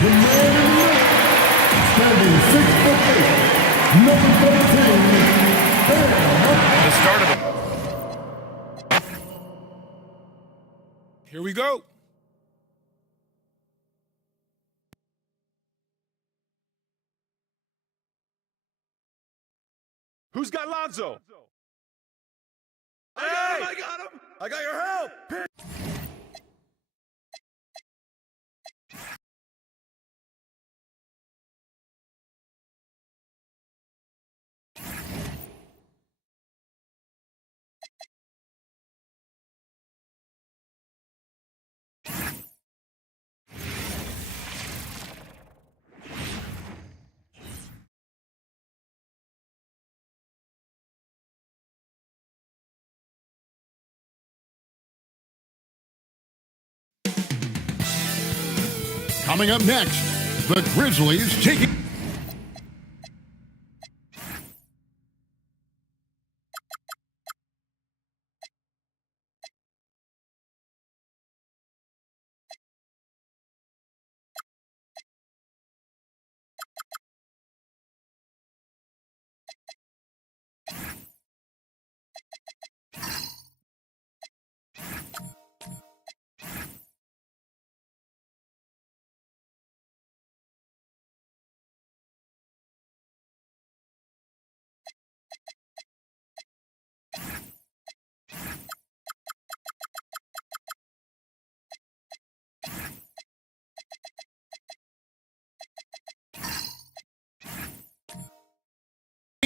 The man in the middle, standing 6'8", number 13, The start of it. Here we go. Who's got Lonzo? I got him! I got your help! Coming up next, the Grizzlies taking...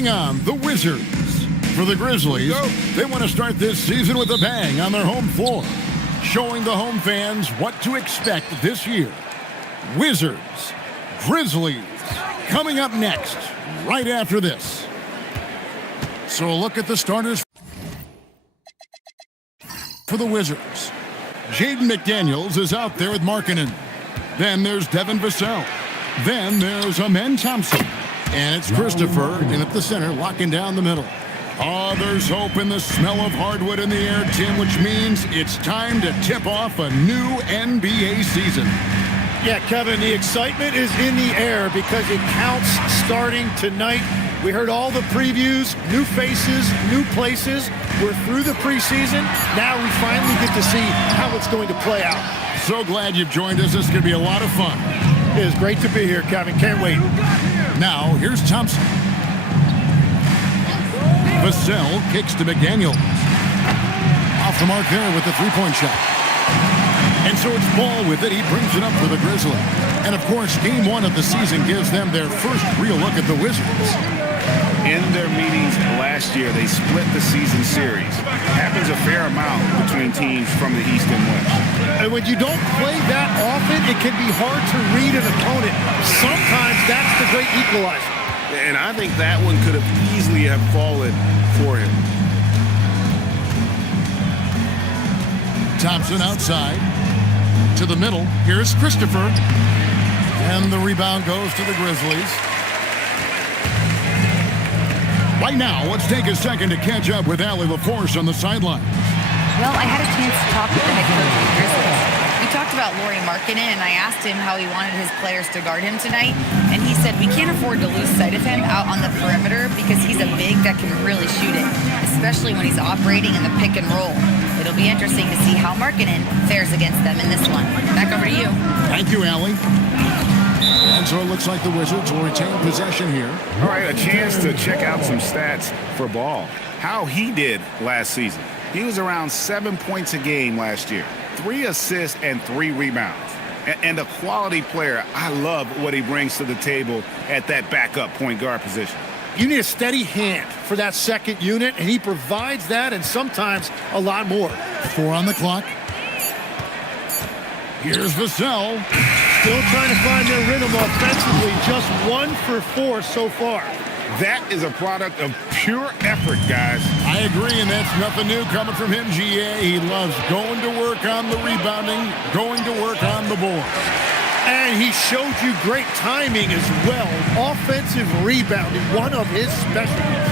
on the Wizards. For the Grizzlies, they want to start this season with a bang on their home floor, showing the home fans what to expect this year. Wizards, Grizzlies, coming up next, right after this. So a look at the starters for the Wizards. Jaden McDaniels is out there with Markkanen. Then there's Devin Vassell. Then there's Amen Thompson. And it's Christopher in at the center, locking down the middle. Oh, there's hope in the smell of hardwood in the air, Tim, which means it's time to tip off a new NBA season. Yeah, Kevin, the excitement is in the air because it counts starting tonight. We heard all the previews, new faces, new places. We're through the preseason. Now we finally get to see how it's going to play out. So glad you've joined us. This is going to be a lot of fun. It is great to be here, Kevin. Can't wait. Now, here's Thompson. Vassell kicks to McDaniels. Off the mark there with the three-point shot. And so it's Ball with it. He brings it up for the Grizzlies. And, of course, game one of the season gives them their first real look at the Wizards. In their meetings last year, they split the season series. Happens a fair amount between teams from the East and West. And when you don't play that often, it can be hard to read an opponent. Sometimes that's the great equalizer. And I think that one could have easily have fallen for him. Thompson outside to the middle. Here's Christopher. And the rebound goes to the Grizzlies. Right now, let's take a second to catch up with Allie LaForce on the sideline. Well, I had a chance to talk with the head coach of the Grizzlies. We talked about Lauri Markkanen, and I asked him how he wanted his players to guard him tonight. And he said, we can't afford to lose sight of him out on the perimeter because he's a big that can really shoot it, especially when he's operating in the pick and roll. It'll be interesting to see how Markkanen fares against them in this one. Back over to you. Thank you, Allie. And so it looks like the Wizards will retain possession here. All right, a chance to check out some stats for Ball. How he did last season. He was around 7 points a game last year, 3 assists and 3 rebounds. And a quality player. I love what he brings to the table at that backup point guard position. You need a steady hand for that second unit, and he provides that and sometimes a lot more. 4 on the clock. Here's Vassell. Still trying to find their rhythm offensively. Just 1 for 4 so far. That is a product of pure effort, guys. I agree, and that's nothing new coming from him, GA. He loves going to work on the rebounding, going to work on the board. And he showed you great timing as well. Offensive rebounding, one of his specialties.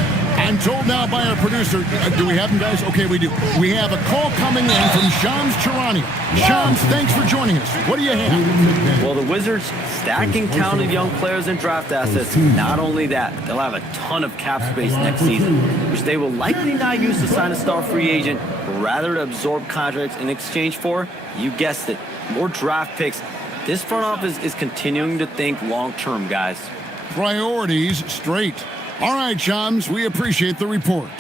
I'm told now by our producer, do we have him, guys? Okay, we do. We have a call coming in from Shams Charania. Shams, thanks for joining us. What do you have? Well, the Wizards stacking talented young players and draft assets. Not only that, they'll have a ton of cap space next season, which they will likely not use to sign a star free agent, but rather to absorb contracts in exchange for, you guessed it, more draft picks. This front office is continuing to think long-term, guys. Priorities straight. All right, Shams, we appreciate the report.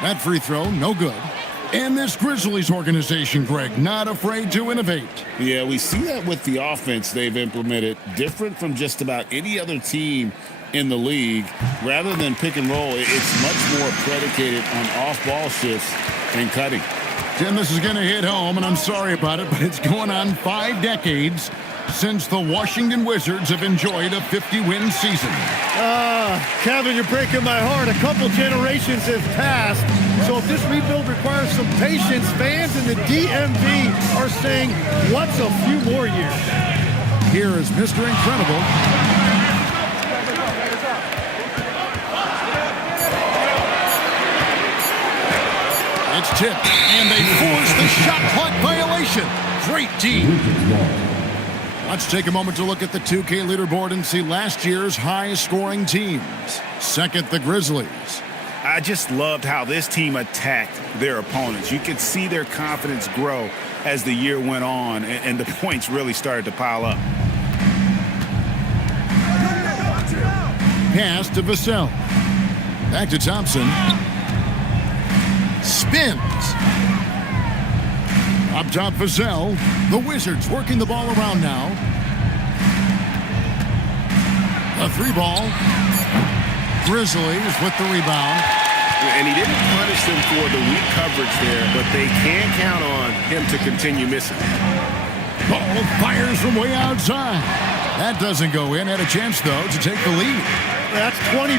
That free throw, no good. And this Grizzlies organization, Greg, not afraid to innovate. Yeah, we see that with the offense they've implemented, different from just about any other team in the league. Rather than pick and roll, it's much more predicated on off-ball shifts and cutting. Tim, this is going to hit home, and I'm sorry about it, but it's going on 5 decades since the Washington Wizards have enjoyed a 50-win season. Kevin, you're breaking my heart. A couple generations have passed. So if this rebuild requires some patience, fans in the DMV are saying, what's a few more years? Here is Mr. Incredible. It's tipped, and they force the shot clock violation. Great D. Let's take a moment to look at the 2K leaderboard and see last year's high-scoring teams. Second, the Grizzlies. I just loved how this team attacked their opponents. You could see their confidence grow as the year went on, and the points really started to pile up. Pass to Vassell. Back to Thompson. Spins. Up top, Vassell. The Wizards working the ball around now. A 3-ball. Grizzlies with the rebound. And he didn't punish them for the weak coverage there, but they can't count on him to continue missing. Ball fires from way outside. That doesn't go in. Had a chance, though, to take the lead. That's 20%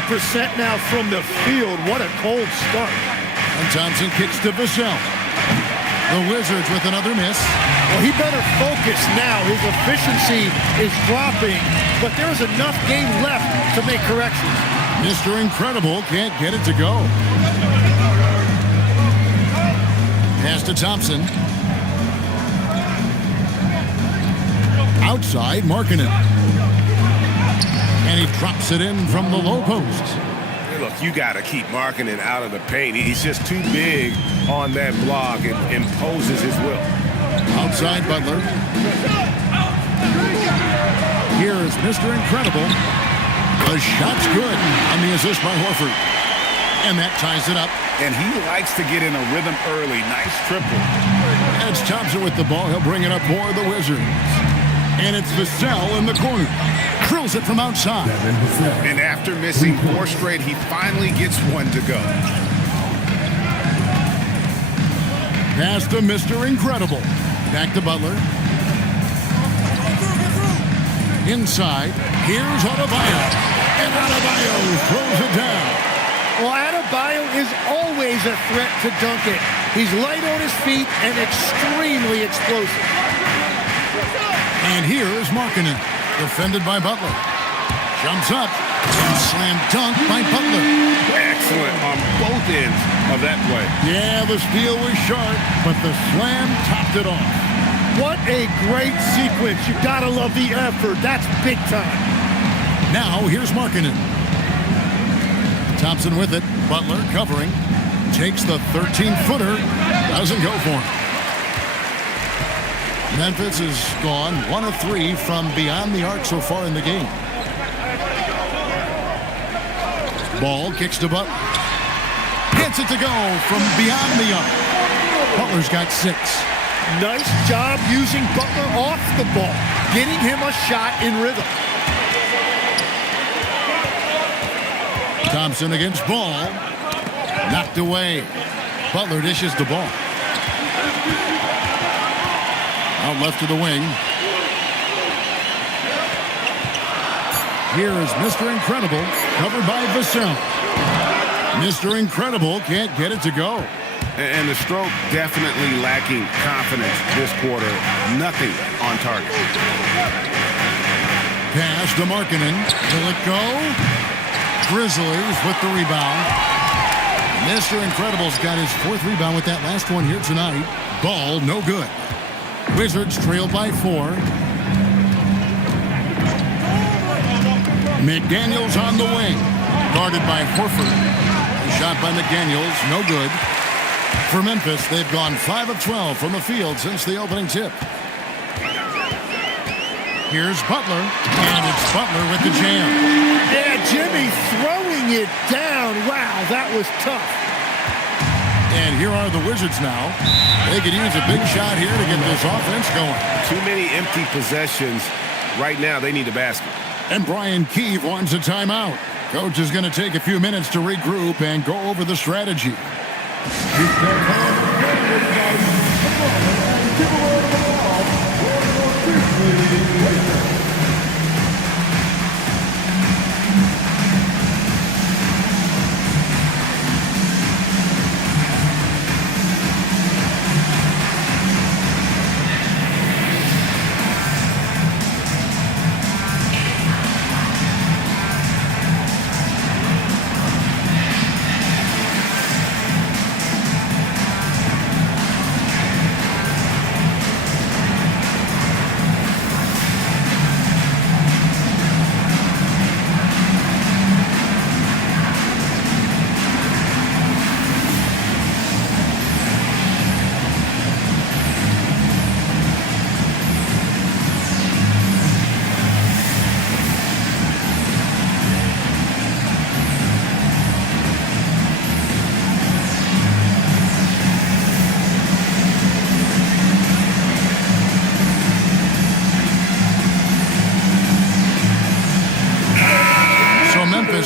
now from the field. What a cold start. And Thompson kicks to Vassell. The Wizards with another miss. Well, he better focus now. His efficiency is dropping, but there's enough game left to make corrections. Mr. Incredible can't get it to go. Pass to Thompson. Outside, Markkanen. And he drops it in from the low post. Look, you got to keep Markkanen out of the paint. He's just too big on that block and imposes his will. Outside, Butler. Here is Mr. Incredible. The shot's good on the assist by Horford. And that ties it up. And he likes to get in a rhythm early. Nice triple. That's Thompson with the ball. He'll bring it up for the Wizards. And it's Vassell in the corner. Drills it from outside. And after missing 4 straight, he finally gets one to go. Pass to Mr. Incredible. Back to Butler. Inside. Here's Adebayo. And Adebayo throws it down. Well, Adebayo is always a threat to dunk it. He's light on his feet and extremely explosive. And here is Markkanen, defended by Butler. Jumps up and slam dunk by Butler. Excellent on both ends of that play. Yeah, the steal was sharp, but the slam topped it off. What a great sequence. You gotta love the effort. That's big time. Now here's Markkanen. Thompson with it. Butler covering. Takes the 13-footer. Doesn't go for him. Memphis is gone 1 of 3 from beyond the arc so far in the game. Ball kicks to Butler. Gets it to go from beyond the arc. Butler's got 6. Nice job using Butler off the ball, getting him a shot in rhythm. Thompson against Ball. Knocked away. Butler dishes the ball. Out left to the wing. Here is Mr. Incredible, covered by Vassell. Mr. Incredible can't get it to go. And the stroke definitely lacking confidence this quarter. Nothing on target. Pass to Markkanen. Will it go? Grizzlies with the rebound. Mr. Incredible's got his 4th rebound with that last one here tonight. Ball no good. Wizards trail by 4. McDaniels on the wing. Guarded by Horford. The shot by McDaniels, no good. For Memphis, they've gone 5 of 12 from the field since the opening tip. Here's Butler, and it's Butler with the jam. Yeah, Jimmy throwing it down. Wow, that was tough. And here are the Wizards now. They could use a big shot here to get this offense going. Too many empty possessions. Right now, they need a basket. And Brian Keefe wants a timeout. Coach is going to take a few minutes to regroup and go over the strategy.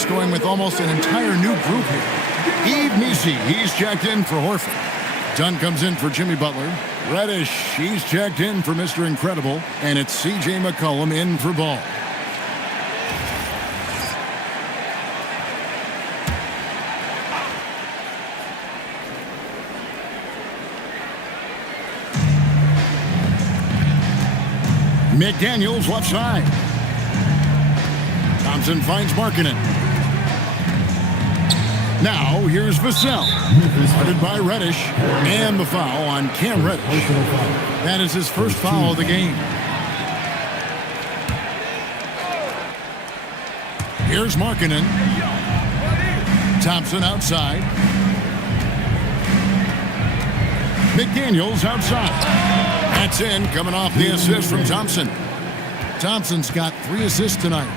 Going with almost an entire new group here. Yves Missi, he's checked in for Horford. Dunn comes in for Jimmy Butler. Reddish, he's checked in for Mr. Incredible. And it's C.J. McCollum in for Ball. McDaniels left side. Thompson finds Markkanen. Now, here's Vassell. Started by Reddish. And the foul on Cam Reddish. That is his first foul of the game. Here's Markkanen. Thompson outside. McDaniels outside. That's in, coming off the assist from Thompson. Thompson's got 3 assists tonight.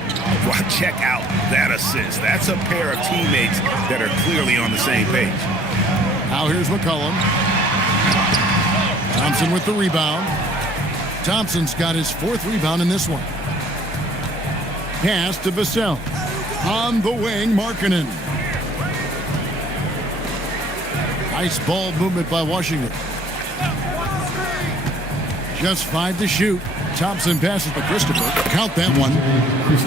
Well, check out that assist. That's a pair of teammates that are clearly on the same page. Now here's McCollum. Thompson with the rebound. Thompson's got his 4th rebound in this one. Pass to Vassell. On the wing, Markkanen. Nice ball movement by Washington. Just 5 to shoot. Thompson passes to Christopher. Count that one.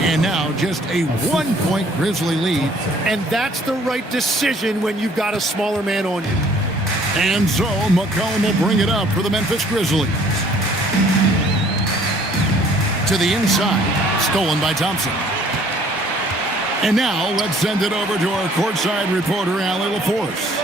And now just a 1-point Grizzly lead. And that's the right decision when you've got a smaller man on you. And so McCollum will bring it up for the Memphis Grizzlies. To the inside. Stolen by Thompson. And now let's send it over to our courtside reporter, Allie LaForce.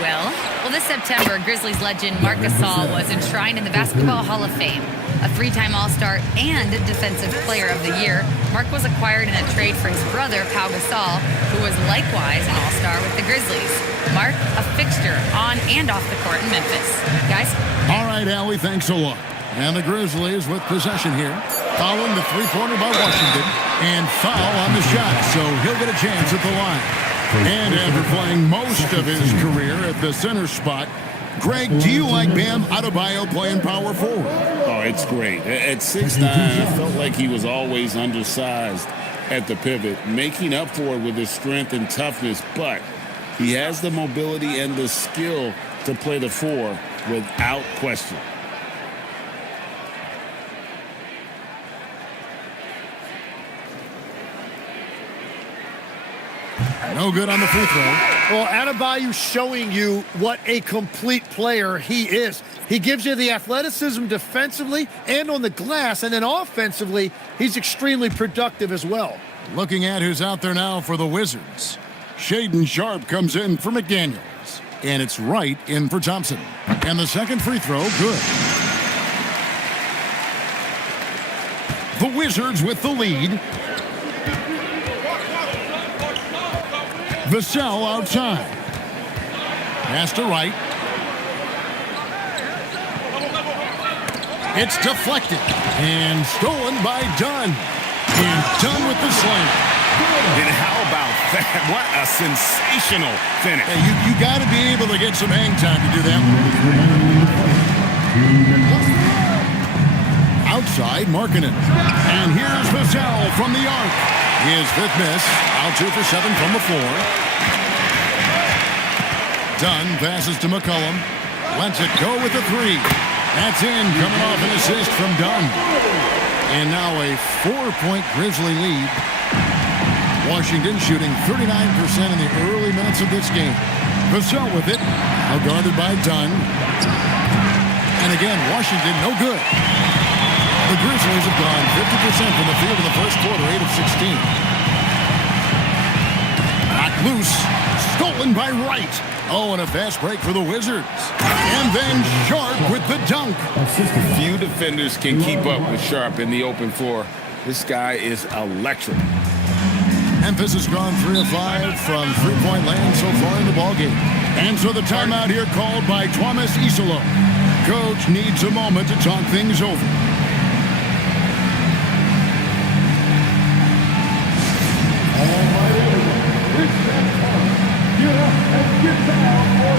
Well, this September, Grizzlies legend Marc Gasol was enshrined in the Basketball Hall of Fame. A 3-time All-Star and Defensive Player of the Year, Marc was acquired in a trade for his brother, Pau Gasol, who was likewise an All-Star with the Grizzlies. Marc, a fixture on and off the court in Memphis. Guys? All right, Allie, thanks a lot. And the Grizzlies with possession here. Following the three-pointer by Washington. And foul on the shot, so he'll get a chance at the line. And after playing most of his career at the center spot, Greg, do you like Bam Adebayo playing power forward? Oh, it's great. At 6'9", I felt like he was always undersized at the pivot, making up for it with his strength and toughness, but he has the mobility and the skill to play the 4 without question. No good on the free throw. Well, Adebayo showing you what a complete player he is. He gives you the athleticism defensively and on the glass, and then offensively, he's extremely productive as well. Looking at who's out there now for the Wizards. Shaden Sharp comes in for McDaniels. And it's Wright in for Thompson. And the second free throw, good. The Wizards with the lead. Vassell outside. Pass to Wright. It's deflected and stolen by Dunn. And Dunn with the slam. And how about that? What a sensational finish. Hey, you got to be able to get some hang time to do that. Outside, Markkanen. And here's Vassell from the arc. His fifth miss. Out 2 for 7 from the floor. Dunn passes to McCollum. Lets it go with the three. That's in, coming off an assist from Dunn. And now a 4-point Grizzly lead. Washington shooting 39% in the early minutes of this game. Vassell with it. Now guarded by Dunn. And again, Washington no good. The Grizzlies have gone 50% from the field in the first quarter, 8 of 16. Knocked loose. Stolen by Wright. Oh, and a fast break for the Wizards. And then Sharp with the dunk. Few defenders can keep up with Sharp in the open floor. This guy is electric. Memphis has gone 3 of 5 from three-point land so far in the ballgame. And so the timeout here called by Thomas Isolo. Coach needs a moment to talk things over. Get up and get down for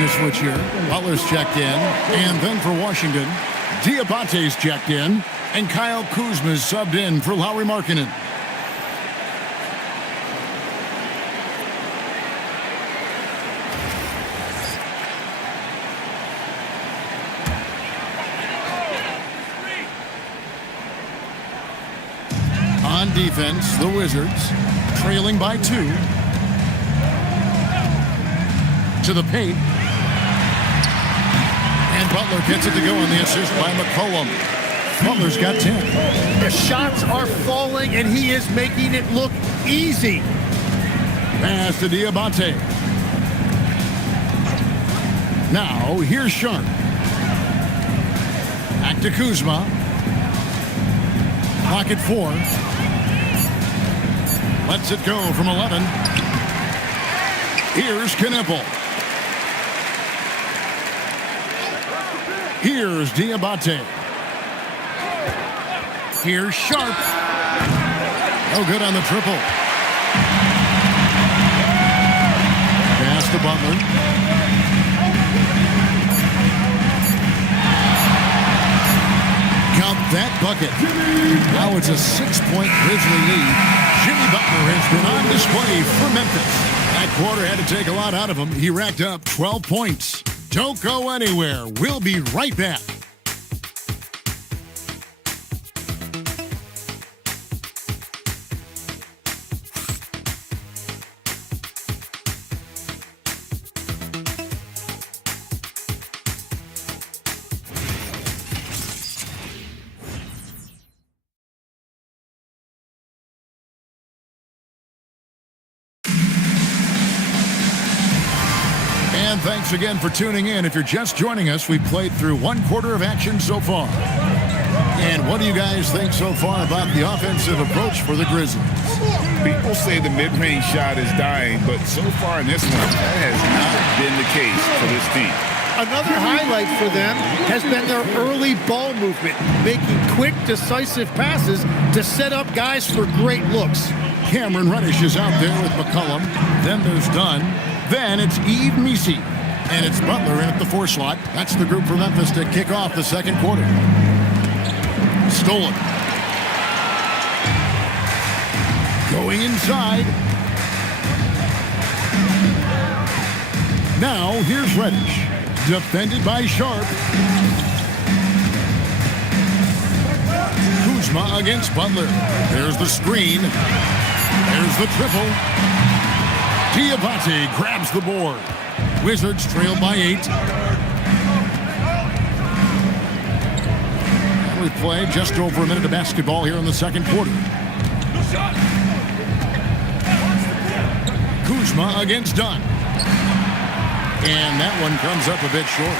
the switch here. Butler's checked in. And then for Washington, Diabate's checked in. And Kyle Kuzma's subbed in for Lauri Markkanen. On defense, the Wizards trailing by 2. To the paint. And Butler gets it to go on the assist by McCollum. Butler's got 10. The shots are falling, and he is making it look easy. Pass to Diabate. Now, here's Sharp. Back to Kuzma. Pocket 4. Lets it go from 11. Here's Knippel. Here's Diabate. Here's Sharp. No good on the triple. Pass to Butler. Count that bucket. Now it's a 6-point Grizzly lead. Jimmy Butler has been on display for Memphis. That quarter had to take a lot out of him. He racked up 12 points. Don't go anywhere. We'll be right back. And thanks again for tuning in. If you're just joining us, we played through 1 quarter of action so far. And what do you guys think so far about the offensive approach for the Grizzlies? People say the mid-range shot is dying, but so far in this one, that has not been the case for this team. Another highlight for them has been their early ball movement, making quick, decisive passes to set up guys for great looks. Cameron Reddish is out there with McCollum. Then there's Dunn. Then it's Yves Missi. And it's Butler in at the 4 slot. That's the group for Memphis to kick off the second quarter. Stolen. Going inside. Now here's Reddish. Defended by Sharp. Kuzma against Butler. There's the screen. There's the triple. Diabate grabs the board. Wizards trail by 8. We play just over a minute of basketball here in the second quarter. Kuzma against Dunn. And that one comes up a bit short.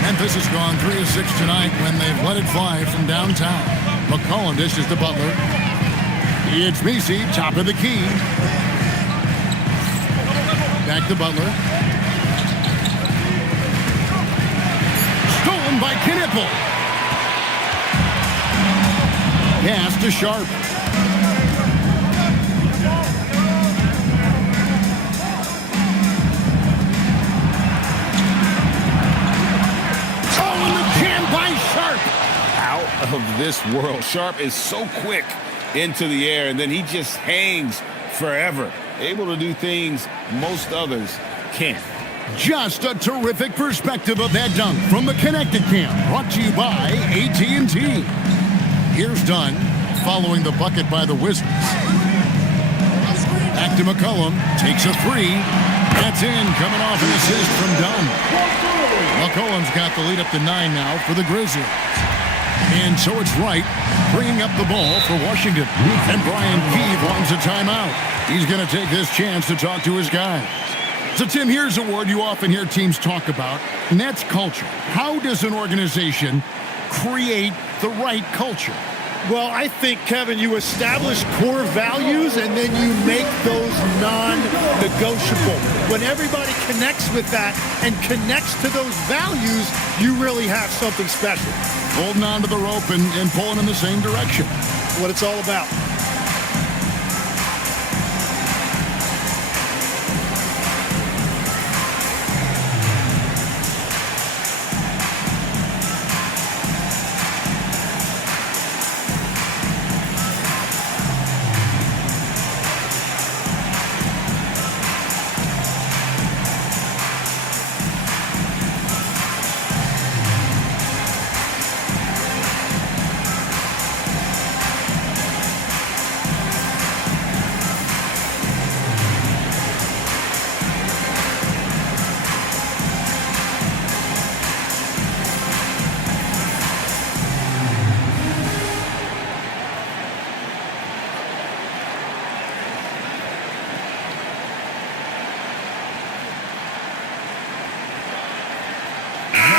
Memphis has gone 3 of 6 tonight when they've let it fly from downtown. McCollum dishes to Butler. It's Missi, top of the key. Back to Butler. Stolen by Knipple. Pass to Sharp. Of this world. Sharp is so quick into the air, and then he just hangs forever, able to do things most others can't. Just a terrific perspective of that dunk from the Connected Camp, brought to you by AT&T. Here's Dunn, following the bucket by the Wizards. Back to McCollum, takes a 3. That's in, coming off an assist from Dunn. McCollum's got the lead up to 9 now for the Grizzlies. And so it's Wright bringing up the ball for Washington. And Brian Keefe wants a timeout. He's going to take this chance to talk to his guys. So, Tim, here's a word you often hear teams talk about, and that's culture. How does an organization create the right culture? Well, I think, Kevin, you establish core values and then you make those non-negotiable. When everybody connects with that and connects to those values, you really have something special. Holding on to the rope and pulling in the same direction. What it's all about.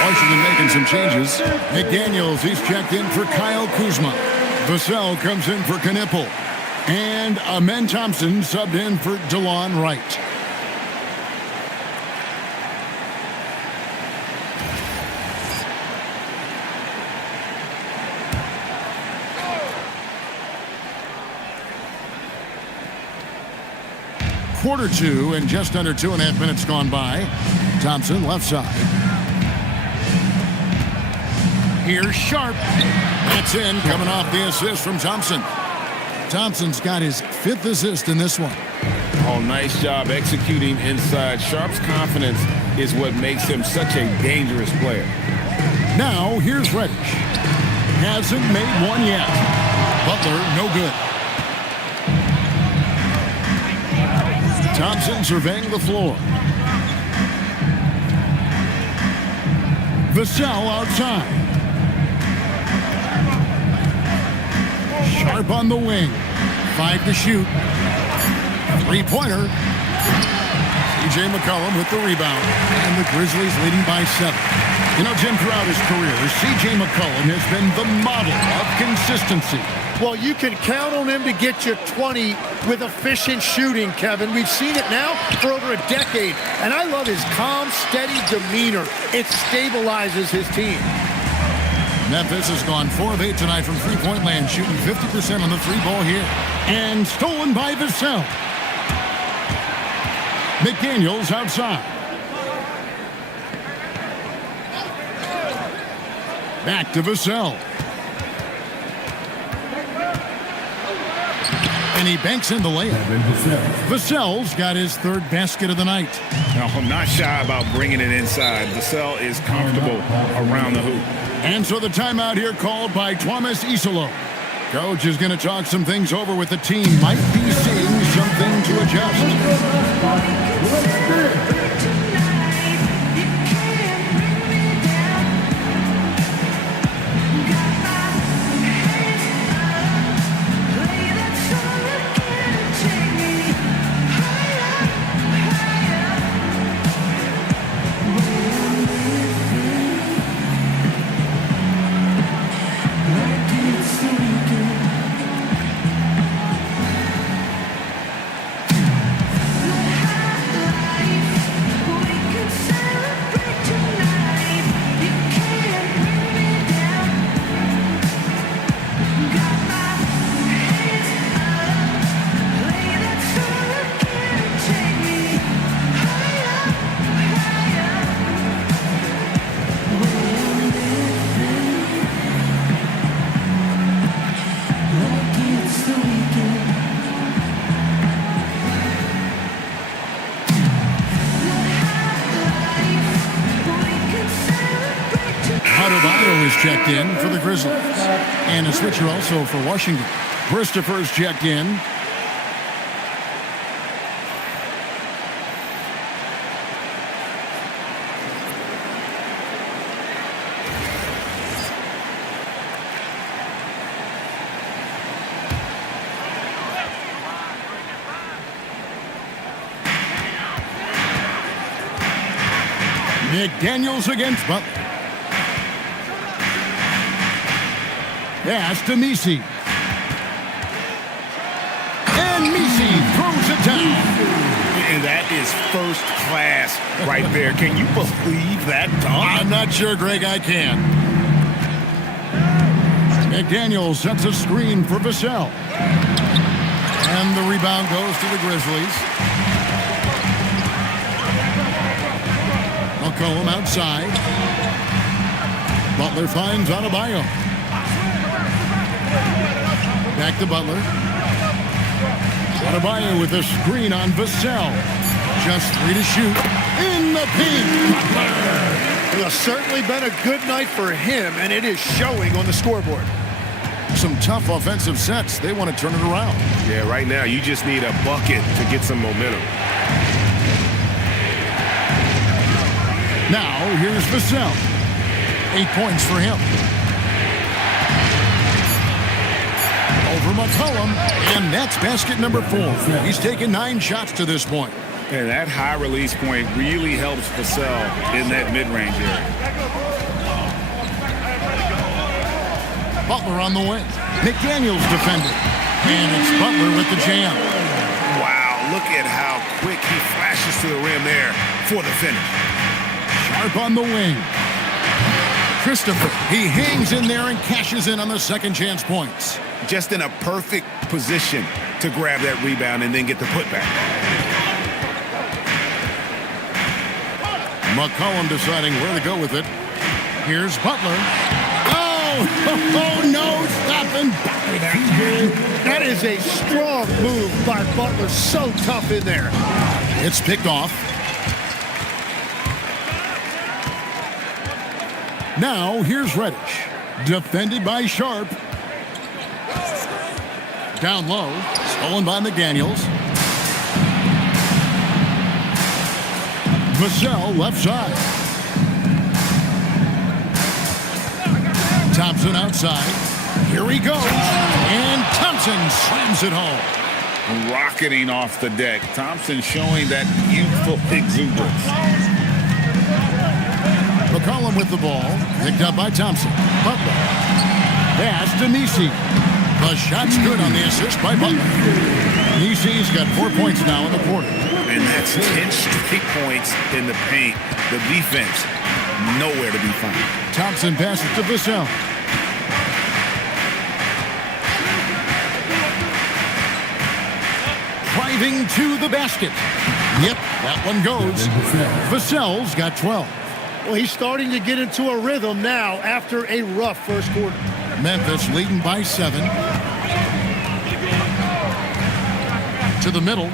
Washington making some changes. McDaniels, he's checked in for Kyle Kuzma. Vassell comes in for Knipple. And Amen Thompson subbed in for DeLon Wright. Quarter 2 and just under 2.5 minutes gone by. Thompson left side. Here's Sharp. That's in, coming off the assist from Thompson. Thompson's got his 5th assist in this one. Oh, nice job executing inside. Sharp's confidence is what makes him such a dangerous player. Now, here's Reddish. Hasn't made one yet. Butler, no good. Thompson surveying the floor. Vassell outside. Sharp on the wing. 5 to shoot. 3-pointer. CJ McCollum with the rebound. And the Grizzlies leading by 7. You know, Jim, throughout his career, C.J. McCollum has been the model of consistency. Well, you can count on him to get you 20 with efficient shooting, Kevin. We've seen it now for over a decade, and I love his calm, steady demeanor. It stabilizes his team. Memphis has gone 4 of 8 tonight from three-point land, shooting 50% on the three ball here. And stolen by Vassell. McDaniels outside. Back to Vassell. And he banks in the layup. Vassell's got his third basket of the night. No, I'm not shy about bringing it inside. Vassell is comfortable around the hoop. And so the timeout here called by Thomas Isolo. Coach is going to talk some things over with the team. Might be seeing something to adjust. Checked in for the Grizzlies. And a switcher also for Washington. Christopher's checked in. McDaniels against Butler. Pass to Misi. And Misi throws it down. And that is first class right there. Can you believe that dunk? I'm not sure, Greg, I can. McDaniels sets a screen for Vassell. And the rebound goes to the Grizzlies. McCollum outside. Butler finds Adebayo. Back to Butler. Adebayo with a screen on Vassell. Just 3 to shoot. In the paint. Butler. It's certainly been a good night for him, and it is showing on the scoreboard. Some tough offensive sets. They want to turn it around. Yeah, right now you just need a bucket to get some momentum. Now, here's Vassell. 8 points for him. Over McCollum, and that's basket number 4. He's taken 9 shots to this point. And that high release point really helps Vassell in that mid-range area. Butler on the wing. McDaniels defended. And it's Butler with the jam. Wow, look at how quick he flashes to the rim there for the finish. Sharp on the wing. Christopher, he hangs in there and cashes in on the second chance points. Just in a perfect position to grab that rebound and then get the putback. McCollum deciding where to go with it. Here's Butler. Oh, no, stopping. That is a strong move by Butler. So tough in there. It's picked off. Now, here's Reddish. Defended by Sharp. Down low. Stolen by McDaniels. Vassell left side. Thompson outside. Here he goes. And Thompson slams it home. Rocketing off the deck. Thompson showing that youthful exuberance. McCollum with the ball. Picked up by Thompson. Butler. Pass to Nisi. The shot's good on the assist by Butler. Nisi's got 4 points now in the quarter. And that's 10 straight points in the paint. The defense, nowhere to be found. Thompson passes to Vassell. Driving to the basket. Yep, that one goes. Vassell's got 12. Well, he's starting to get into a rhythm now after a rough first quarter. Memphis leading by 7. To the middle.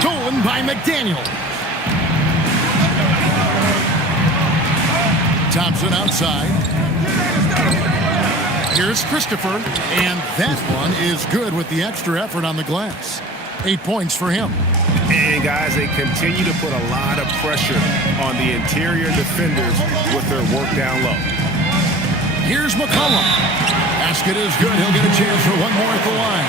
Stolen by McDaniel. Thompson outside. Here's Christopher. And that one is good with the extra effort on the glass. 8 points for him. And guys, they continue to put a lot of pressure on the interior defenders with their work down low. Here's McCollum. Basket is good. He'll get a chance for one more at the line.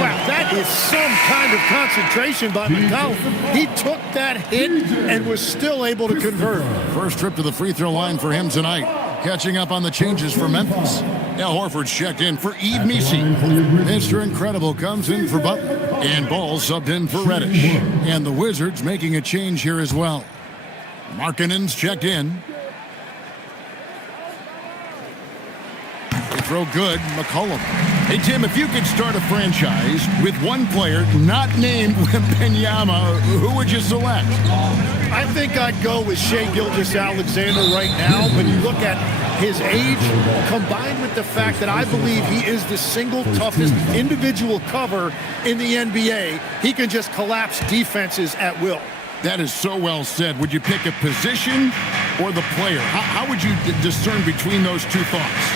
Wow, that is some kind of concentration by McCollum. He took that hit and was still able to convert. First trip to the free throw line for him tonight. Catching up on the changes for Memphis. Al Horford's checked in for Yves Misi. Mr. Incredible comes in for Butler. And Ball subbed in for Reddish. And the Wizards making a change here as well. Markkanen's checked in. They throw good. McCollum. Hey, Tim, if you could start a franchise with one player not named Wembanyama, who would you select? I think I'd go with Shai Gilgeous-Alexander right now, but you look at his age combined with the fact that I believe he is the single toughest individual cover in the NBA. He can just collapse defenses at will. That is so well said. Would you pick a position or the player? How would you discern between those two thoughts?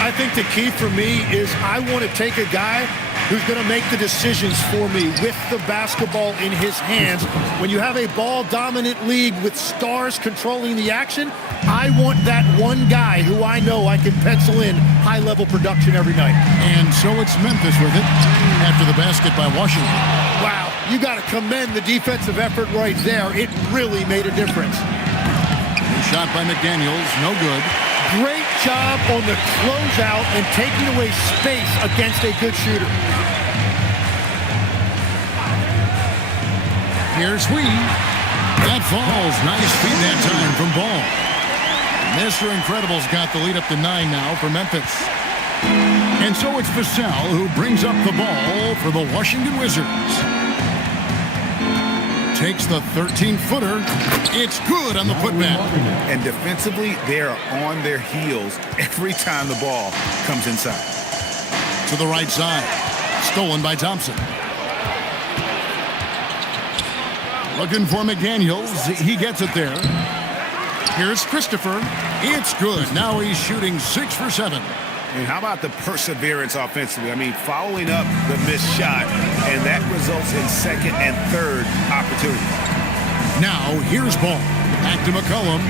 I think the key for me is I want to take a guy who's going to make the decisions for me with the basketball in his hands. When you have a ball-dominant league with stars controlling the action, I want that one guy who I know I can pencil in high-level production every night. And so it's Memphis with it after the basket by Washington. Wow, you got to commend the defensive effort right there. It really made a difference. New shot by McDaniels, no good. Great job on the closeout and taking away space against a good shooter. Here's Wee. That falls. Nice feed that time from Ball. Mr. Incredible's got the lead up to 9 now for Memphis. And so it's Vassell who brings up the ball for the Washington Wizards. Takes the 13-footer. It's good on the putback. And defensively, they are on their heels every time the ball comes inside. To the right side. Stolen by Thompson. Looking for McDaniels. He gets it there. Here's Christopher. It's good. Now he's shooting 6 for 7. And how about the perseverance offensively? I mean, following up the missed shot, and that results in second and third opportunities. Now, here's Ball. Back to McCollum.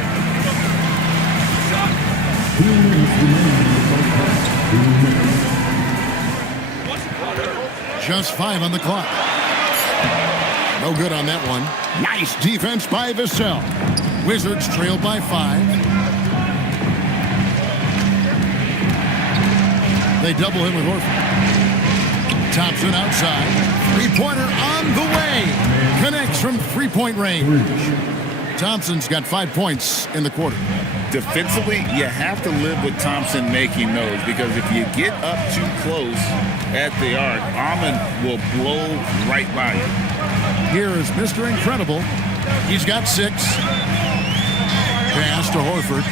Just 5 on the clock. No good on that one. Nice defense by Vassell. Wizards trailed by 5. They double him with Horford. Thompson outside. Three-pointer on the way. Connects from three-point range. Thompson's got 5 points in the quarter. Defensively, you have to live with Thompson making those, because if you get up too close at the arc, Ahmed will blow right by you. Here is Mr. Incredible. He's got 6. Pass to Horford.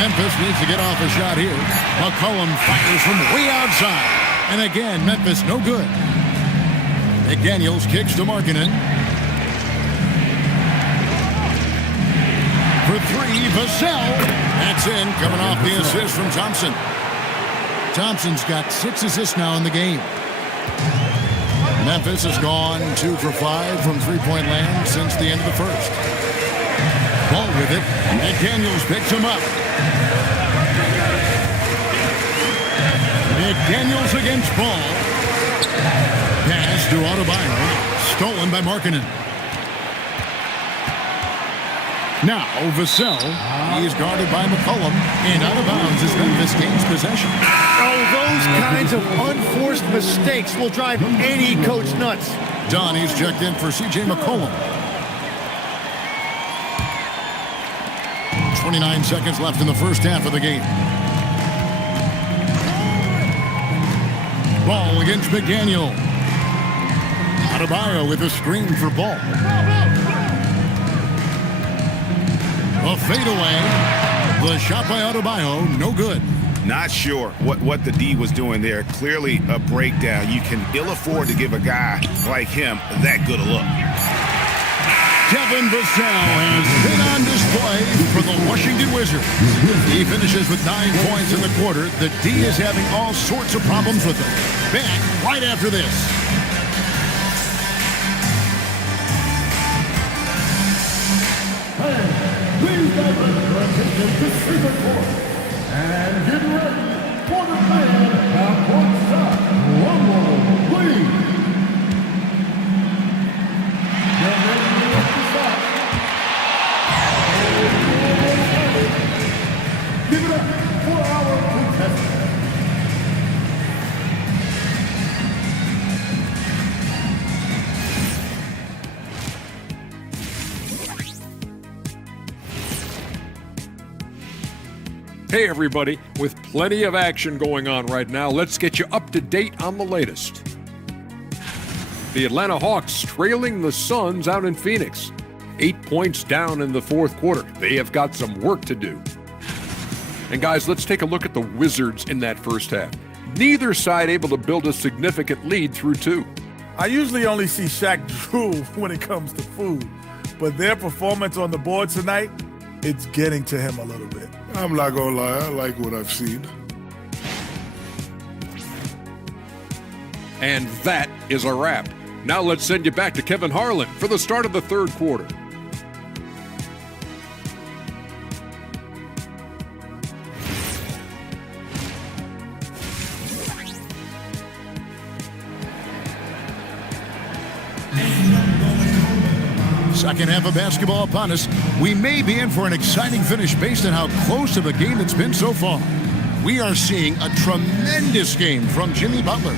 Memphis needs to get off a shot here. McCollum fires from way outside. And again, Memphis no good. McDaniels kicks to Markkanen. For 3, Vassell. That's in, coming off the assist from Thompson. Thompson's got 6 assists now in the game. Memphis has gone 2 for 5 from three-point land since the end of the first. Ball with it. McDaniels picks him up. McDaniels against Ball. Pass to Adebayo. Stolen by Markkanen. Now, Vassell, he's guarded by McCollum, and out of bounds as Memphis gains possession. Oh, those kinds of unforced mistakes will drive any coach nuts. Donnie's checked in for C.J. McCollum. 29 seconds left in the first half of the game. Ball against McDaniel. Adebayo with a screen for Ball. A fadeaway. The shot by Adebayo, no good. Not sure what the D was doing there. Clearly a breakdown. You can ill afford to give a guy like him that good a look. Devin Vassell has been on display for the Washington Wizards. He finishes with 9 points in the quarter. The D is having all sorts of problems with him. Back right after this. Please divert your attention to center court. And get ready for the man half-court shot. Rumble, please. Get ready to hit the shot. Give it up for our contestant. Hey everybody, with plenty of action going on right now, let's get you up to date on the latest. The Atlanta Hawks trailing the Suns out in Phoenix. 8 points down in the fourth quarter. They have got some work to do. And guys, let's take a look at the Wizards in that first half. Neither side able to build a significant lead through 2. I usually only see Shaq drool when it comes to food, but their performance on the board tonight, it's getting to him a little bit. I'm not gonna lie, I like what I've seen. And that is a wrap. Now let's send you back to Kevin Harlan for the start of the third quarter. Second half of basketball upon us. We may be in for an exciting finish based on how close of a game it's been so far. We are seeing a tremendous game from Jimmy Butler.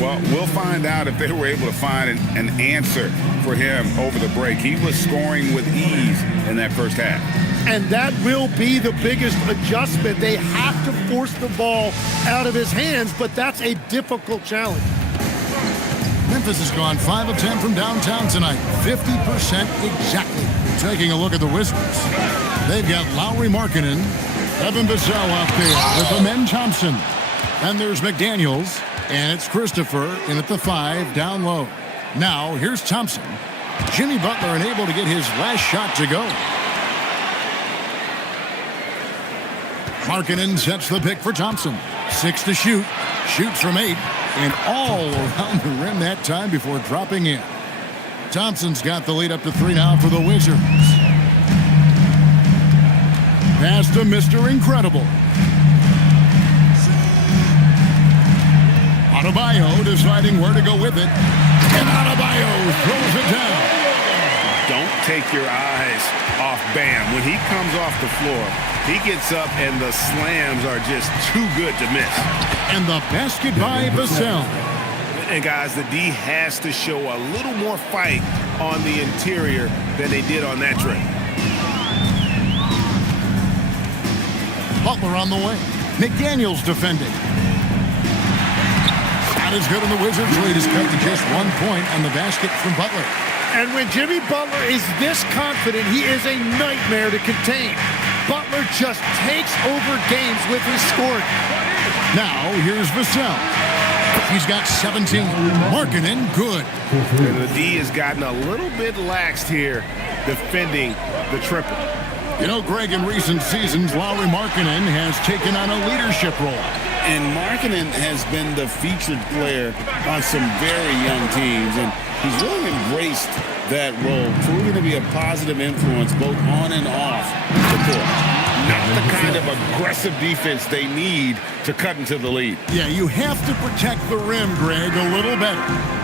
Well, we'll find out if they were able to find an answer for him over the break. He was scoring with ease in that first half. And that will be the biggest adjustment. They have to force the ball out of his hands, but that's a difficult challenge. Memphis has gone 5 of 10 from downtown tonight. 50% exactly. Taking a look at the Wizards. They've got Lauri Markkanen, Devin Vassell out there with Amen Thompson. And there's McDaniels, and it's Christopher in at the 5 down low. Now, here's Thompson. Jimmy Butler unable to get his last shot to go. Markkanen sets the pick for Thompson. 6 to shoot. Shoots from 8. And all around the rim that time before dropping in. Thompson's got the lead up to 3 now for the Wizards. Pass to Mr. Incredible. Adebayo deciding where to go with it. And Adebayo throws it down. Don't take your eyes off Bam. When he comes off the floor, he gets up and the slams are just too good to miss. And the basket by Vassell. And guys, the D has to show a little more fight on the interior than they did on that trip. Butler on the way. McDaniels defending. Not as good, and the Wizards lead is cut to just 1 point on the basket from Butler. And when Jimmy Butler is this confident, he is a nightmare to contain. Butler just takes over games with his scoring. Now, here's Vassell. He's got 17. Markkanen, good. And the D has gotten a little bit laxed here defending the triple. You know, Greg, in recent seasons, Lauri Markkanen has taken on a leadership role. And Markkanen has been the featured player on some very young teams, and he's really embraced that role, proving to be a positive influence both on and off the court. Not the kind of aggressive defense they need to cut into the lead. Yeah, you have to protect the rim, Greg, a little better.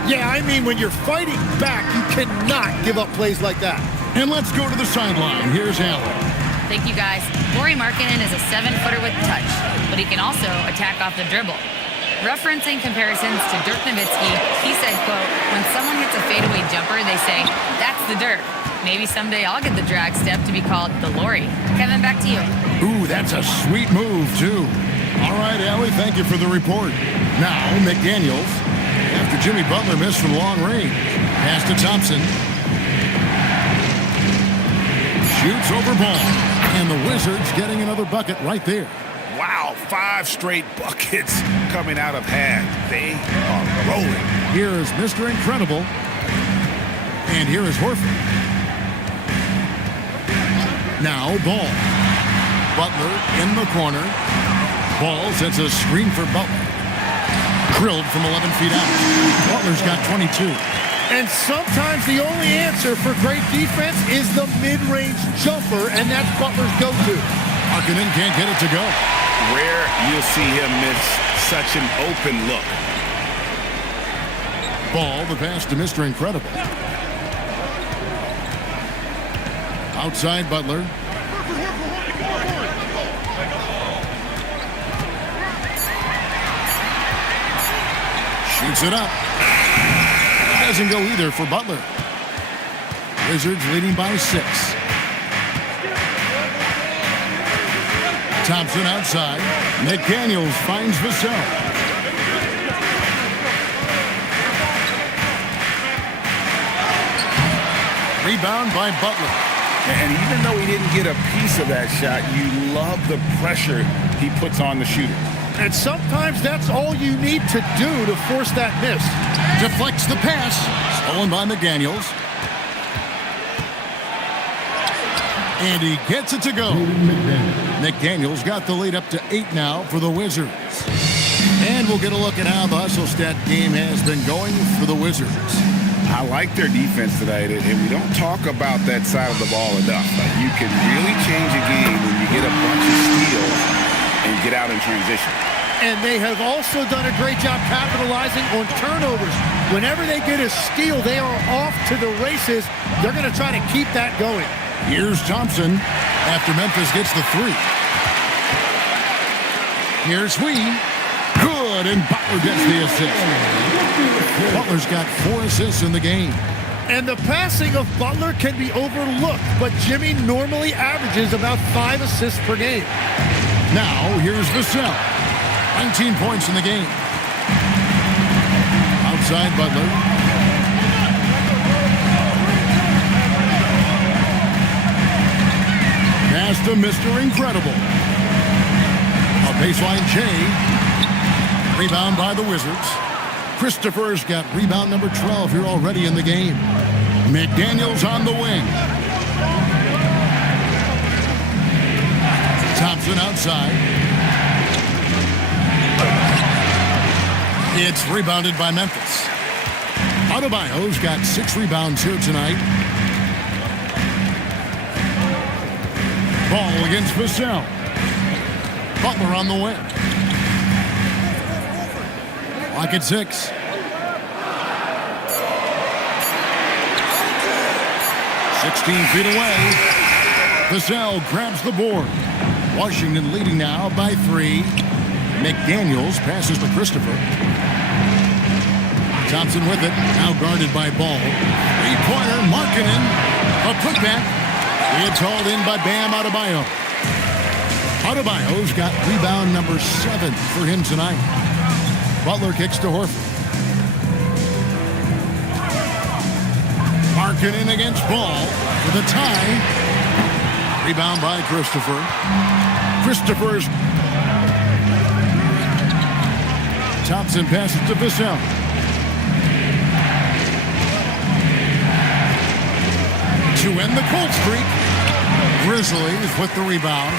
Yeah, I mean, when you're fighting back, you cannot give up plays like that. And let's go to the sideline. Here's Allen. Thank you, guys. Lauri Markkanen is a 7-footer with touch, but he can also attack off the dribble. Referencing comparisons to Dirk Nowitzki, he said, quote, when someone hits a fadeaway jumper, they say, that's the Dirk. Maybe someday I'll get the drag step to be called the Lauri. Kevin, back to you. Ooh, that's a sweet move, too. All right, Allie, thank you for the report. Now, McDaniels, after Jimmy Butler missed from long range. Pass to Thompson. Shoots over ball. And the Wizards getting another bucket right there. Wow, 5 straight buckets coming out of half. They are rolling. Here is Mr. Incredible. And here is Horford. Now Ball. Butler in the corner. Ball sets a screen for Butler. Drilled from 11 feet out. Butler's got 22. And sometimes the only answer for great defense is the mid-range jumper, and that's Butler's go-to. Markkanen can't get it to go. Rare you'll see him miss such an open look. Ball, the pass to Mr. Incredible. Outside Butler. Shoots it up. Doesn't go either for Butler. Wizards leading by 6. Thompson outside. McDaniels finds Vassell. Rebound by Butler. And even though he didn't get a piece of that shot, you love the pressure he puts on the shooter. And sometimes that's all you need to do to force that miss. Deflects the pass. Stolen by McDaniels. And he gets it to go. McDaniels got the lead up to 8 now for the Wizards. And we'll get a look at how the hustle stat game has been going for the Wizards. I like their defense tonight, and we don't talk about that side of the ball enough. You can really change a game when you get a bunch of steals and get out in transition. And they have also done a great job capitalizing on turnovers. Whenever they get a steal, they are off to the races. They're going to try to keep that going. Here's Thompson after Memphis gets the 3. Here's Sweet. Good, and Butler gets the assist. Butler's got 4 assists in the game. And the passing of Butler can be overlooked, but Jimmy normally averages about 5 assists per game. Now, here's Vassell. 19 points in the game. Outside Butler. Pass to Mr. Incredible. A baseline J. Rebound by the Wizards. Christopher's got rebound number 12 here already in the game. McDaniels on the wing. Thompson outside. It's rebounded by Memphis. Adebayo's got 6 rebounds here tonight. Ball against Vassell. Butler on the wing. Clock at 6. 16 feet away. Vassell grabs the board. Washington leading now by 3. McDaniels passes to Christopher. Thompson with it. Now guarded by Ball. 3-pointer. Markkanen. A putback. It's hauled in by Bam Adebayo. Adebayo's got rebound number 7 for him tonight. Butler kicks to Horford. Markkanen against Ball for the tie. Rebound by Christopher. Christopher's. Thompson passes to Vassell. To end the cold streak. Grizzlies with the rebound.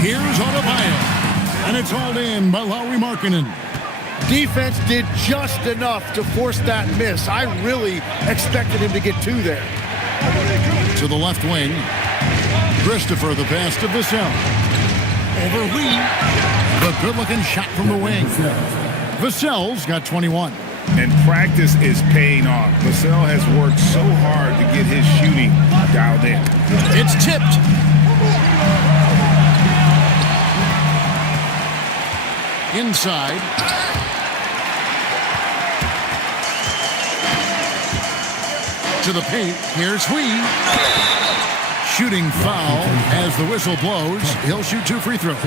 Here's Adebayo. And it's hauled in by Lauri Markkanen. Defense did just enough to force that miss. I really expected him to get 2 there. To the left wing. Christopher, the pass to Vassell. Over Lee. The good-looking shot from the wing. Vassell's got 21. And practice is paying off. Vassell has worked so hard to get his shooting dialed in. It's tipped. Inside. To the paint. Here's Hui. Shooting foul as the whistle blows. He'll shoot 2 free throws.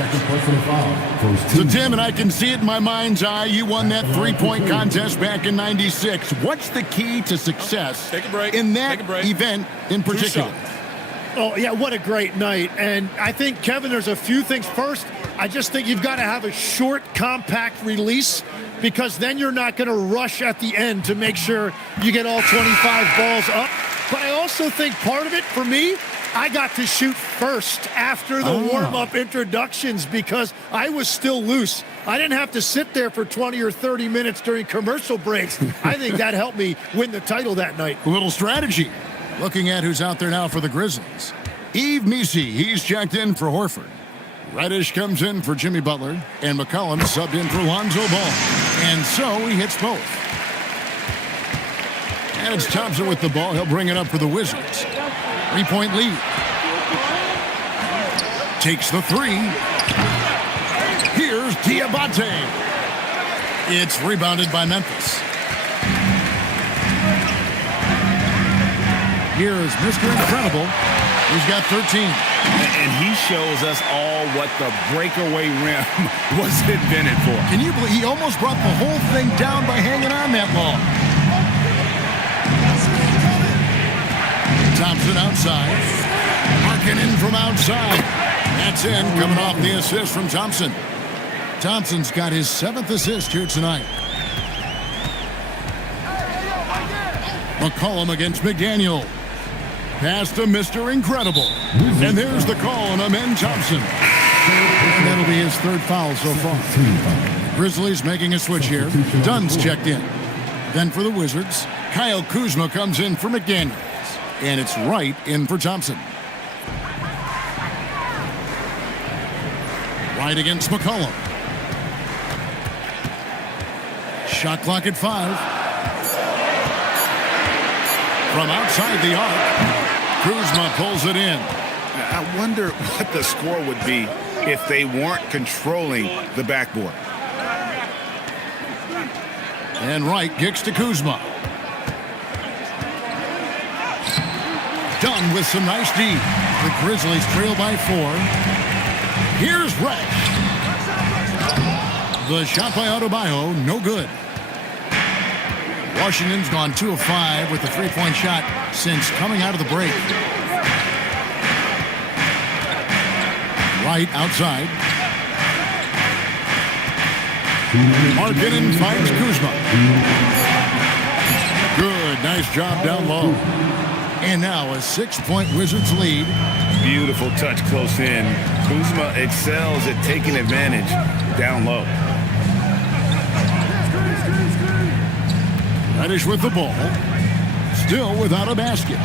So, Tim, and I can see it in my mind's eye, you won that three-point contest back in '96. What's the key to success in that event in particular? Oh, yeah, what a great night. And I think, Kevin, there's a few things. First, I just think you've got to have a short, compact release because then you're not going to rush at the end to make sure you get all 25 balls up. But I also think part of it, for me, I got to shoot first after the warm-up introductions because I was still loose. I didn't have to sit there for 20 or 30 minutes during commercial breaks. I think that helped me win the title that night. A little strategy. Looking at who's out there now for the Grizzlies. Yves Missi, he's checked in for Horford. Reddish comes in for Jimmy Butler. And McCollum subbed in for Lonzo Ball. And so he hits both. And it's Thompson with the ball. He'll bring it up for the Wizards. 3-point lead. Takes the three. Here's Diabate. It's rebounded by Memphis. Here's Mr. Incredible. He's got 13. And he shows us all what the breakaway rim was invented for. Can you believe he almost brought the whole thing down by hanging on that long? Thompson outside. Markkanen from outside. That's in, coming off the assist from Thompson. Thompson's got his 7th assist here tonight. McCollum against McDaniel. Pass to Mr. Incredible. And there's the call on Amen Thompson. And that'll be his 3rd foul so far. Grizzlies making a switch here. Dunn's checked in. Then for the Wizards, Kyle Kuzma comes in for McDaniel. And it's right in for Thompson. Right against McCollum. Shot clock at 5. From outside the arc, Kuzma pulls it in. I wonder what the score would be if they weren't controlling the backboard. And Wright kicks to Kuzma. Dunn with some nice D. The Grizzlies trail by 4. Here's Resch. The shot by Adebayo, no good. Washington's gone 2 of 5 with the 3-point shot since coming out of the break. Wright outside. Markkanen finds Kuzma. Good, nice job down low. And now a 6-point Wizards lead. Beautiful touch close in. Kuzma excels at taking advantage down low. Reddish with the ball. Still without a basket.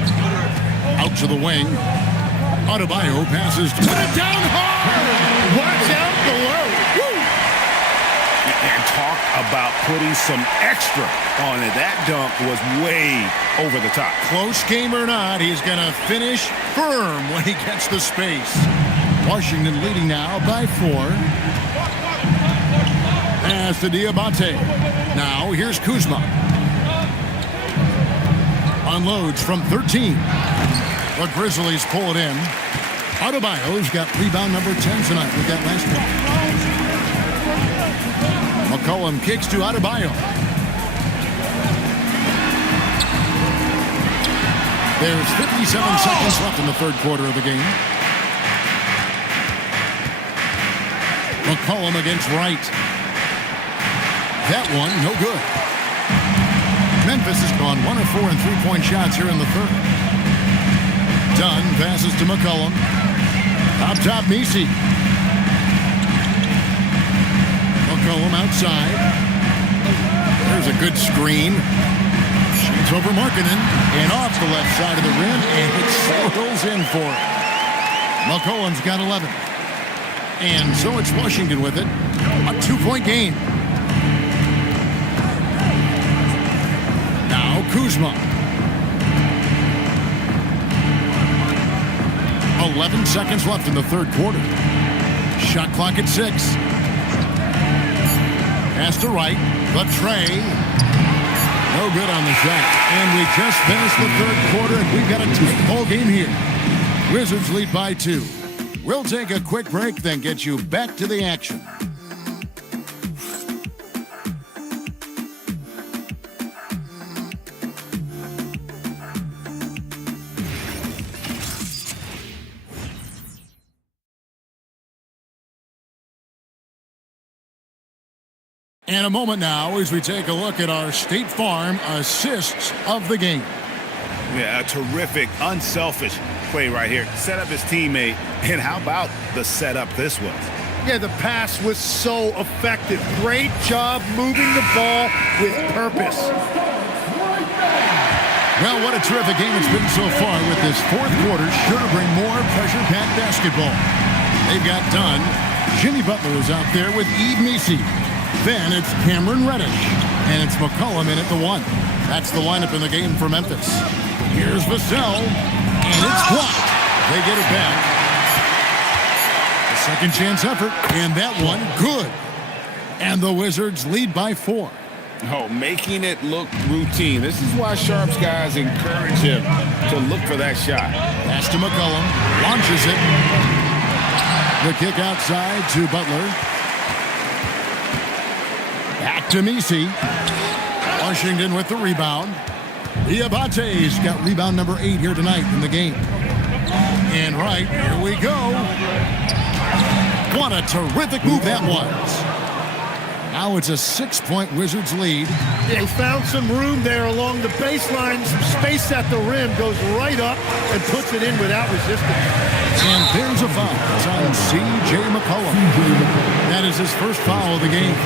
Out to the wing. Adebayo passes. Put it down hard. Watch out below. Woo! And talk about putting some extra on it. That dunk was way over the top. Close game or not, he's going to finish firm when he gets the space. Washington leading now by 4. Pass to Diabate. Now here's Kuzma. Unloads from 13. The Grizzlies pull it in. Adebayo's got rebound number 10 tonight with that last one. McCollum kicks to Adebayo. There's 57 seconds left in the 3rd quarter of the game. McCollum against Wright. That one, no good. Memphis has gone 1 of 4 in 3-point shots here in the 3rd. Dunn passes to McCollum. Top Missi. McCollum outside. There's a good screen. Shoots over Markkanen and off the left side of the rim, and it sails in for it. McCollum's got 11. And so it's Washington with it. A 2-point game. Kuzma. 11 seconds left in the third quarter. Shot clock at 6. Pass to right. The tray. No good on the shot. And we just finished the third quarter, and we've got a tight ball game here. Wizards lead by 2. We'll take a quick break, then get you back to the action. And a moment now as we take a look at our State Farm assists of the game. Yeah, a terrific, unselfish play right here. Set up his teammate, and how about the setup this was? Yeah, the pass was so effective. Great job moving the ball with purpose. Well, what a terrific game it's been so far with this fourth quarter. Sure to bring more pressure-packed basketball. They've got Dunn. Jimmy Butler is out there with Eve Meese. Then it's Cameron Reddish, and it's McCollum in at the 1. That's the lineup in the game for Memphis. Here's Vassell, and it's blocked. They get it back. A second chance effort, and that one good. And the Wizards lead by 4. Oh, making it look routine. This is why Sharp's guys encourage him to look for that shot. Pass to McCollum, launches it. The kick outside to Butler. Back to Meese. Washington with the rebound. Diabate's got rebound number 8 here tonight in the game. And right, here we go. What a terrific move that was. Now it's a 6-point Wizards lead. They found some room there along the baseline. Some space at the rim. Goes right up and puts it in without resistance. And there's a foul. It's on C.J. McCollum. That is his first foul of the game.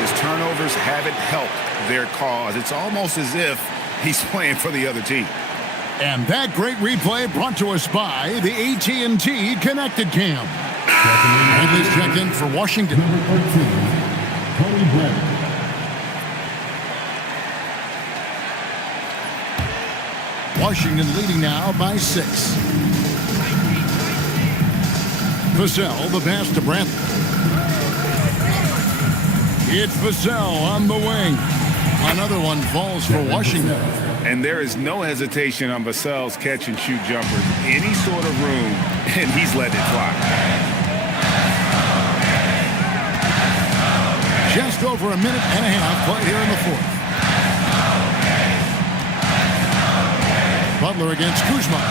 His turnovers haven't helped their cause. It's almost as if he's playing for the other team. And that great replay brought to us by the AT&T Connected Cam. Ridley's checked in for Washington. Number 13, Tony Bradley. Washington leading now by 6. Vassell, the pass to Bradley. It's Vassell on the wing. Another one falls for Washington. And there is no hesitation on Vassell's catch-and-shoot jumpers. Any sort of room, and he's letting it fly. Just over a minute and a half played here in the fourth. Butler against Kuzma.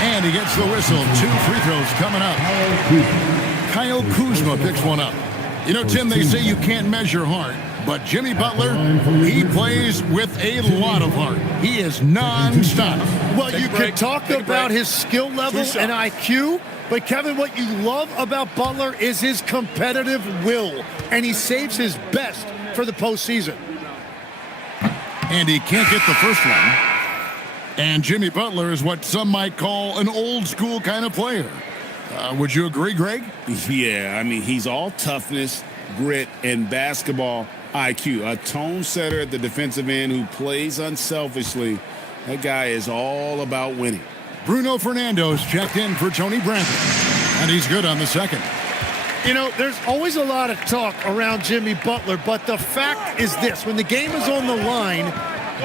And he gets the whistle. 2 free throws coming up. Kyle Kuzma picks one up. You know, Tim, they say you can't measure heart, but Jimmy Butler, he plays with a lot of heart. He is non-stop. Well, you can talk about his skill level and IQ, but Kevin, what you love about Butler is his competitive will, and he saves his best for the postseason. And he can't get the first one. And Jimmy Butler is what some might call an old-school kind of player. Would you agree, Greg? Yeah, I mean, he's all toughness, grit, and basketball IQ. A tone setter at the defensive end who plays unselfishly. That guy is all about winning. Bruno Fernando's checked in for Tony Bradley, and he's good on the second. You know, there's always a lot of talk around Jimmy Butler, but the fact is this. When the game is on the line,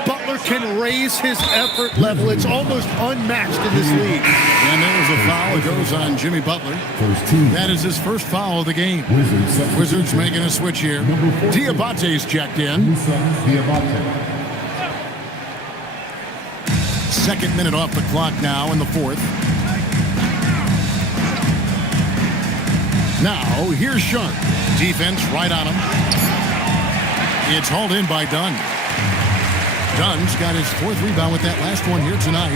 Butler can raise his effort level. It's almost unmatched in this league. And there's a foul that goes on Jimmy Butler. That is his first foul of the game. Wizards making a switch here. Diabate's checked in. Second minute off the clock now in the fourth. Now, here's Sharp. Defense right on him. It's hauled in by Dunn. Dunn's got his 4th rebound with that last one here tonight.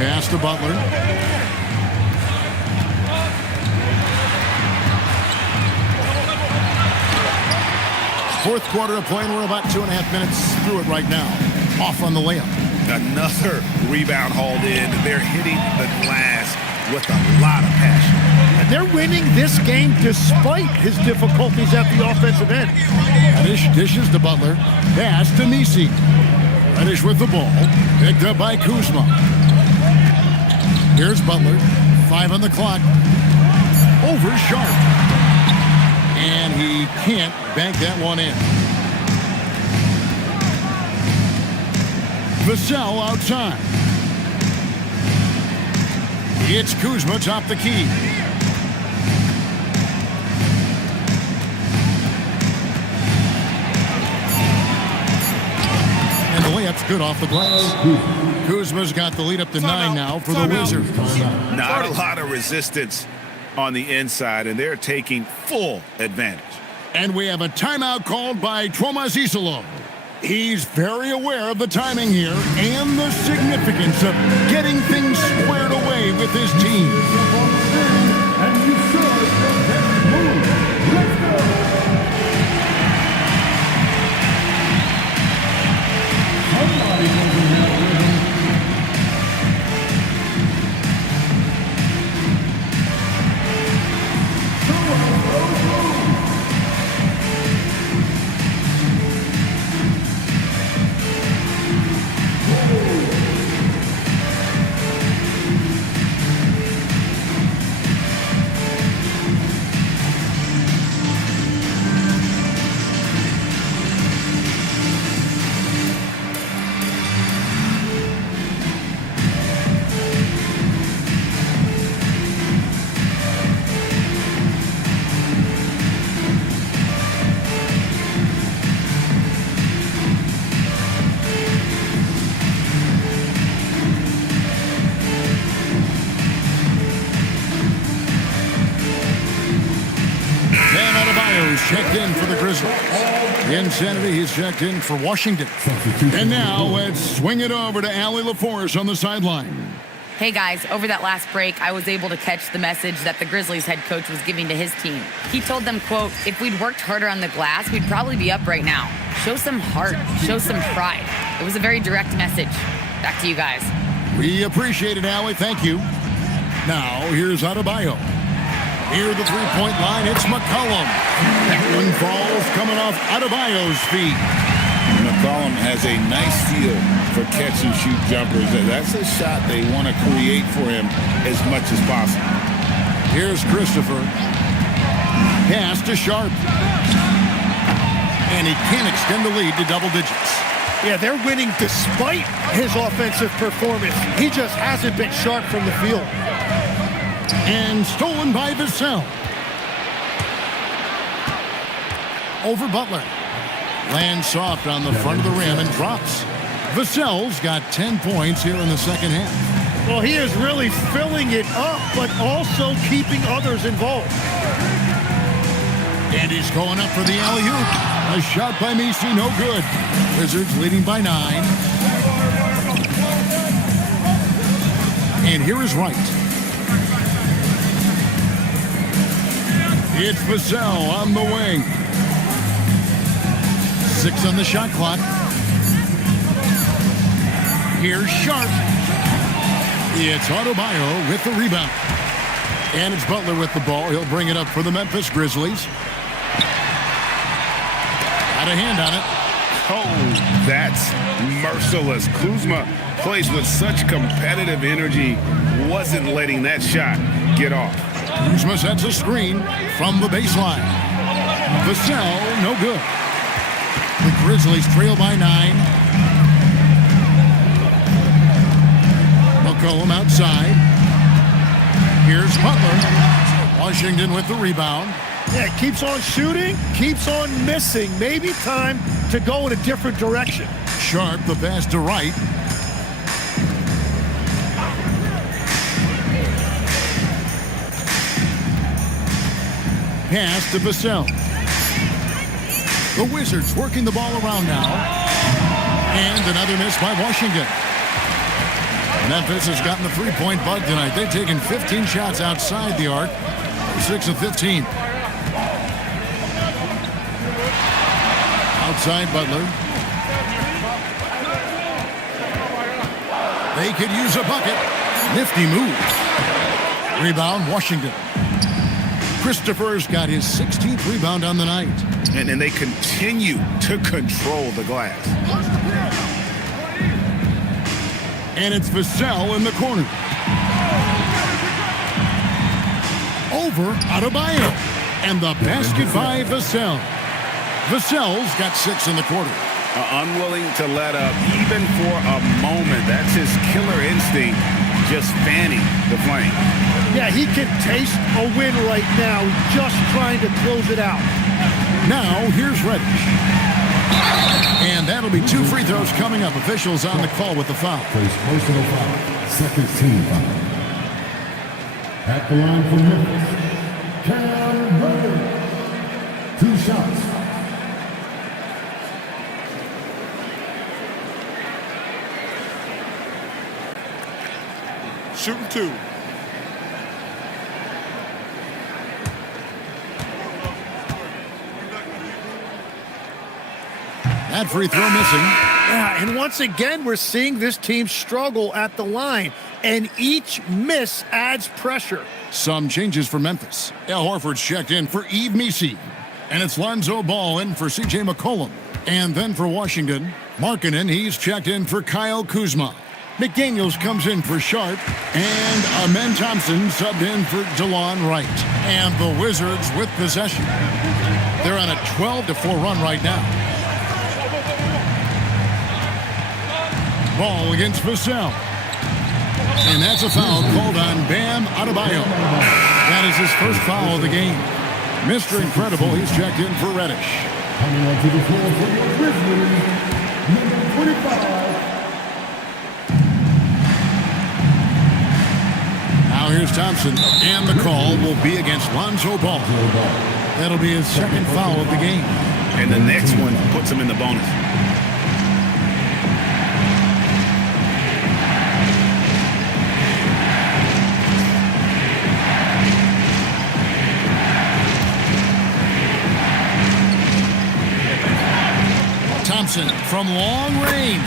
Pass to Butler. Fourth quarter of play, and we're about 2.5 minutes through it right now. Off on the layup. Another rebound hauled in. They're hitting the glass with a lot of passion. And they're winning this game despite his difficulties at the offensive end. Reddish dishes to Butler. Pass to Nisi. Reddish with the ball. Picked up by Kuzma. Here's Butler. 5 on the clock. Over Sharp. And he can't bank that one in. Vassell outside. It's Kuzma top the key. And the layup's good off the glass. Kuzma's got the lead up to 9 now for the Wizards. Not a lot of resistance on the inside, and they're taking full advantage. And we have a timeout called by Tomas Isolo. He's very aware of the timing here and the significance of getting things squared away with his team. And you should just move. Let's go. Somebody goes in that rhythm. Checked in for the Grizzlies. Insanity, he's checked in for Washington. And now let's swing it over to Allie LaForce on the sideline. Hey guys, over that last break, I was able to catch the message that the Grizzlies head coach was giving to his team. He told them, quote, if we'd worked harder on the glass, we'd probably be up right now. Show some heart, show some pride. It was a very direct message. Back to you guys. We appreciate it, Allie. Thank you. Now, here's Adebayo. Near the three-point line, it's McCollum. That one falls coming off Adebayo's feet. McCollum has a nice feel for catch-and-shoot jumpers. That's a shot they want to create for him as much as possible. Here's Christopher. Pass to Sharp. And he can't extend the lead to double digits. Yeah, they're winning despite his offensive performance. He just hasn't been sharp from the field. And stolen by Vassell. Over Butler. Lands soft on the front of the rim and drops. Vassell's got 10 points here in the second half. Well, he is really filling it up, but also keeping others involved. And he's going up for the alley-oop. A shot by Messi, no good. Wizards leading by 9. And here is Wright. It's Vassell on the wing. 6 on the shot clock. Here's Sharp. It's Adebayo with the rebound. And it's Butler with the ball. He'll bring it up for the Memphis Grizzlies. Got a hand on it. Oh, that's merciless. Kuzma plays with such competitive energy. Wasn't letting that shot get off. Kuzma sets a screen from the baseline. Vassell, no good. The Grizzlies trail by 9. McCollum outside. Here's Butler. Washington with the rebound. Yeah, keeps on shooting, keeps on missing. Maybe time to go in a different direction. Sharp, the pass to Wright. Pass to Vassell. The Wizards working the ball around now. And another miss by Washington. Memphis has gotten the three-point bug tonight. They've taken 15 shots outside the arc. 6 of 15. Outside Butler. They could use a bucket. Nifty move. Rebound Washington. Christopher's got his 16th rebound on the night. And they continue to control the glass. And it's Vassell in the corner. Over Adebayo. And the basket by Vassell. Vassell's got 6 in the quarter. Unwilling to let up even for a moment. That's his killer instinct, just fanning the flame. Yeah, he can taste a win right now, just trying to close it out. Now, here's Reddish. And that'll be 2 free throws coming up. Officials on the call with the foul. First personal foul. Second team foul. At the line for Memphis, Cam Reddish. 2 shots. Shooting 2. That free throw missing. Yeah, and once again, we're seeing this team struggle at the line, and each miss adds pressure. Some changes for Memphis. Al Horford's checked in for Yves Missi. And it's Lonzo Ball in for C.J. McCollum. And then for Washington, Markkanen, he's checked in for Kyle Kuzma. McDaniels comes in for Sharp, and Amen Thompson subbed in for DeLon Wright. And the Wizards with possession. They're on a 12-4 run right now. Ball against Vassell. And that's a foul called on Bam Adebayo. That is his first foul of the game. Mr. Incredible, he's checked in for Reddish. Coming onto the floor for your Grizzlies, number 25. Now here's Thompson, and the call will be against Lonzo Ball. That'll be his second foul of the game. And the next one puts him in the bonus. Thompson from long range.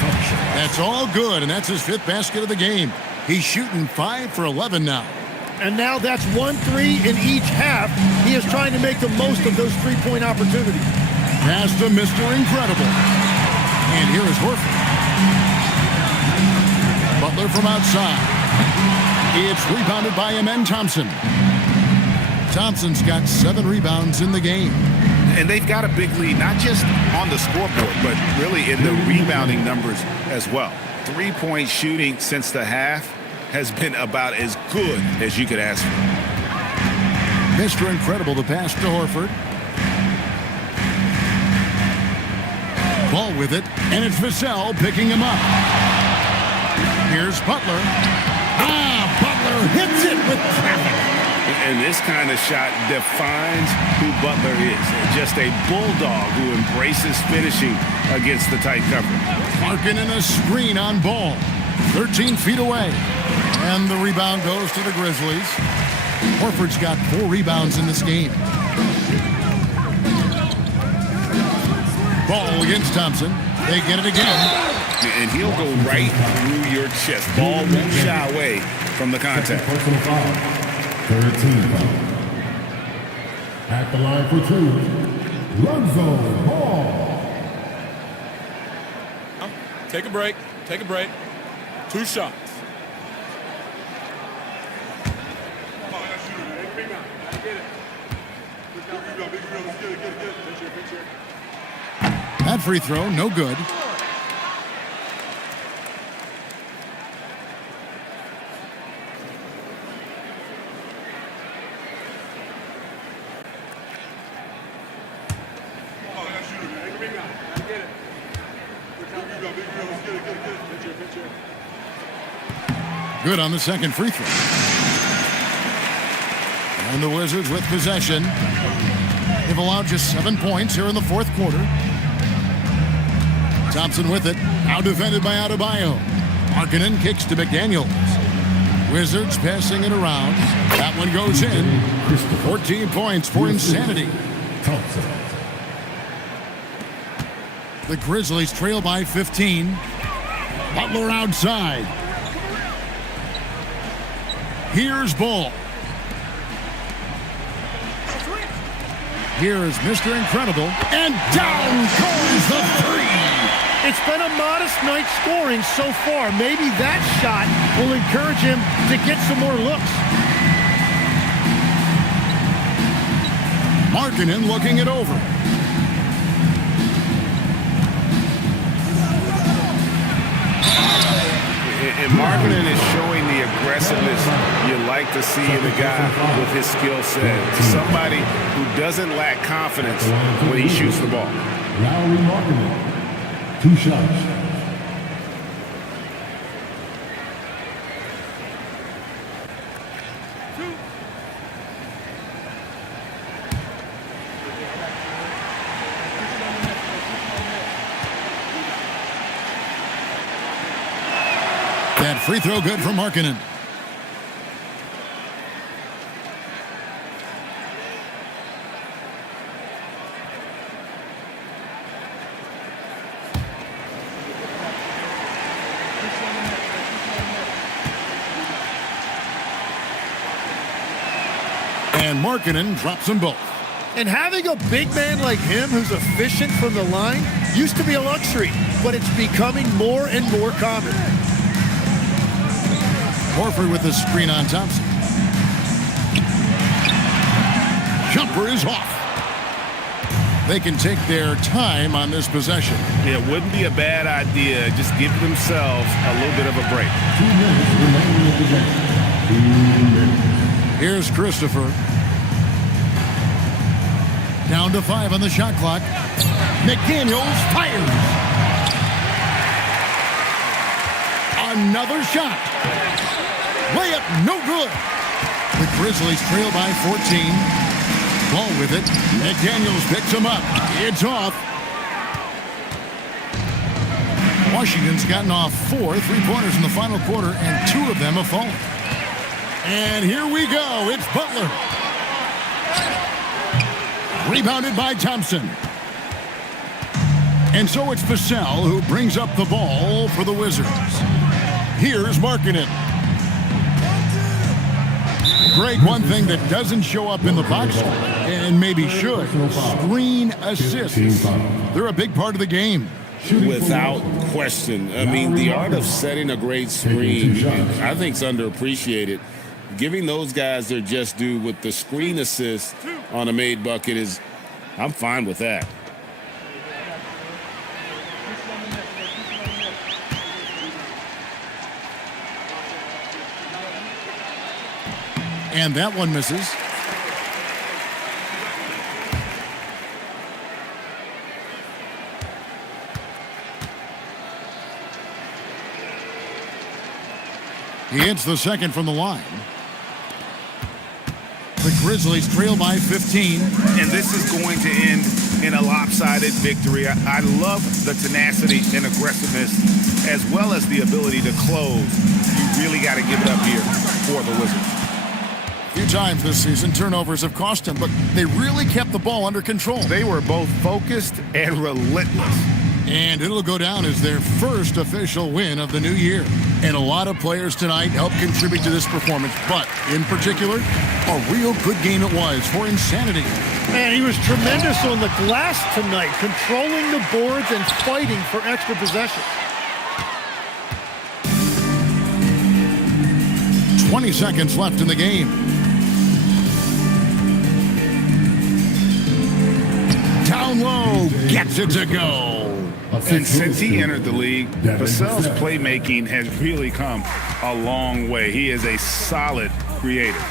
That's all good, and that's his 5th basket of the game. He's shooting 5 for 11 now. And now that's 1-3 in each half. He is trying to make the most of those 3-point opportunities. Pass to Mr. Incredible. And here is Horford. Butler from outside. It's rebounded by Amen Thompson. Thompson's got 7 rebounds in the game. And they've got a big lead, not just on the scoreboard, but really in the rebounding numbers as well. 3-point shooting since the half has been about as good as you could ask for. Mr. Incredible, the pass to Horford. Ball with it, and it's Vassell picking him up. Here's Butler. Butler hits it with traffic. And this kind of shot defines who Butler is. Just a bulldog who embraces finishing against the tight cover. Markkanen a screen on Ball. 13 feet away. And the rebound goes to the Grizzlies. Horford's got 4 rebounds in this game. Ball against Thompson. They get it again. And he'll go right through your chest. Ball won't shy away from the contact. Personal foul. 13 foul. At the line for 2, Lonzo Ball. Take a break. Take a break. 2 shots. That free throw, no good. Good on the second free throw. And the Wizards with possession. They've allowed just 7 points here in the 4th quarter. Thompson with it. Now defended by Adebayo. Markkanen kicks to McDaniels. Wizards passing it around. That one goes in. 14 points for insanity. Thompson. The Grizzlies trail by 15. Butler outside. Here's Ball. Here is Mr. Incredible, and down goes the three. It's been a modest night scoring so far. Maybe that shot will encourage him to get some more looks. Markkanen looking it over. And Markkanen is showing the aggressiveness you like to see in a guy with his skill set. Somebody who doesn't lack confidence when he shoots the ball. Lowry Markkanen, 2 shots. That free throw good for Markkanen. And Markkanen drops them both. And having a big man like him who's efficient from the line used to be a luxury, but it's becoming more and more common. Horford with the screen on Thompson. Jumper is off. They can take their time on this possession. Yeah, it wouldn't be a bad idea. Just give themselves a little bit of a break. 2 minutes remaining in the game. 2 minutes. Here's Christopher. Down to 5 on the shot clock. McDaniels fires. Another shot. Layup no good. The Grizzlies trail by 14. Ball with it. McDaniels picks him up. It's off. Washington's gotten off 4 3-pointers in the final quarter, and 2 of them have fallen. And here we go. It's Butler. Rebounded by Thompson. And so it's Vassell who brings up the ball for the Wizards. Here's Markkanen. Greg, one thing that doesn't show up in the box score, and maybe should, screen assists. They're a big part of the game. Without question. I mean, the art of setting a great screen, I think, is underappreciated. Giving those guys their just due with the screen assist on a made bucket is, I'm fine with that. And that one misses. He hits the second from the line. The Grizzlies trail by 15. And this is going to end in a lopsided victory. I love the tenacity and aggressiveness as well as the ability to close. You really got to give it up here for the Wizards. A few times this season, turnovers have cost them, but they really kept the ball under control. They were both focused and relentless. And it'll go down as their first official win of the new year. And a lot of players tonight helped contribute to this performance, but in particular, a real good game it was for Insanity. Man, he was tremendous on the glass tonight, controlling the boards and fighting for extra possessions. 20 seconds left in the game. Down low, gets it to go. And since he entered the league, Vassell's playmaking has really come a long way. He is a solid creator.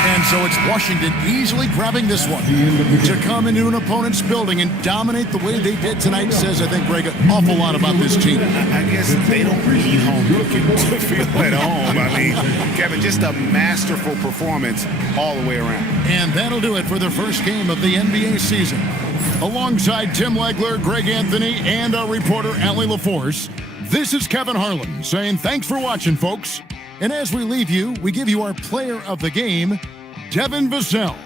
And so it's Washington easily grabbing this one. To come into an opponent's building and dominate the way they did tonight says, I think, Greg, an awful lot about this team. I guess they don't need home cooking to feel at home. I mean, Kevin, just a masterful performance all the way around. And that'll do it for the first game of the NBA season. Alongside Tim Legler, Greg Anthony, and our reporter, Allie LaForce, this is Kevin Harlan saying thanks for watching, folks. And as we leave you, we give you our player of the game, Devin Vassell.